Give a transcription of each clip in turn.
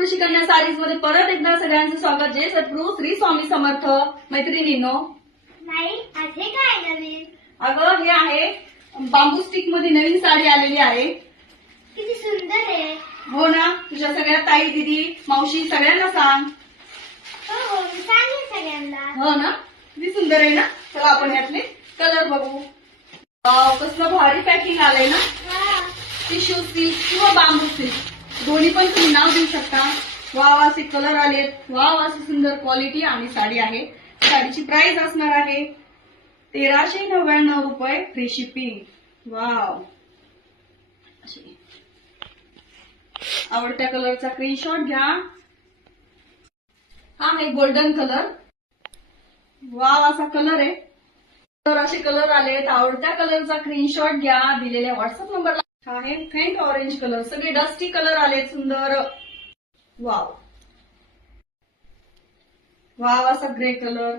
कृषी कन्या सारीज मध्ये परत एकदा सगळ्यांचं स्वागत. जय सद्गुरू श्री स्वामी समर्थ. मैत्रिणींनो, नाही आज हे काय नवीन? अगं हे आहे बांबू स्टिक मध्ये नवीन साडी आलेली आहे. किती सुंदर आहे. हो ना, तुझ्या सगळ्या ताई दिदी मावशी सगळ्यांना सांग. हो मी सांगेन सगळ्यांना. हो ना, किती सुंदर आहे ना. चला आपण यातले कलर बघू. वाव, कसलं भारी पॅकिंग आलंय ना. हा. टिश्यू सिल्क किंवा बांबू सिल्क दोन्ही पण तुम्ही नाव देऊ शकता. वाव असे कलर आलेत. वाव अशी सुंदर क्वालिटी आणि साडी आहे. साडीची प्राइस असणार आहे 1399 रुपये फ्री शिपिंग. वाव, अशी आवडत्या कलरचा स्क्रीनशॉट घ्या. हा आहे गोल्डन कलर. वाव असा कलर आहे. तर असे कलर आलेत. आवडत्या कलरचा स्क्रीनशॉट घ्या. दिलेल्या व्हॉट्सअप नंबरला आहे. फेंट ऑरेंज कलर, सगळे डस्टी कलर आलेत. सुंदर. वाव, वाव असा ग्रे कलर.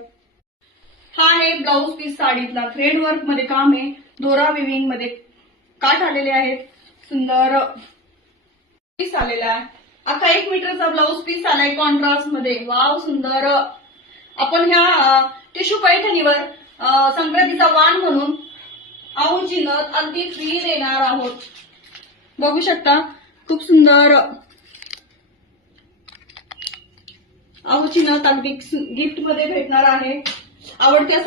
हा आहे ब्लाऊज पीस साडीतला. थ्रेड वर्क मध्ये काम आहे. दोरा विविंग मध्ये काठ आलेले आहेत. सुंदर पीस आलेला आहे. अख्खा 1 मीटरचा ब्लाऊज पीस आलाय कॉन्ट्रास्ट मध्ये. वाव सुंदर. आपण ह्या टिश्यू पैठणीवर संक्रांतीचा वाण म्हणून आऊची नथ अगदी फ्री देणार आहोत. बघू शकता, खूप सुंदर आऊची नथ अगदी गिफ्ट मध्ये भेटणार आहे. आवडत्या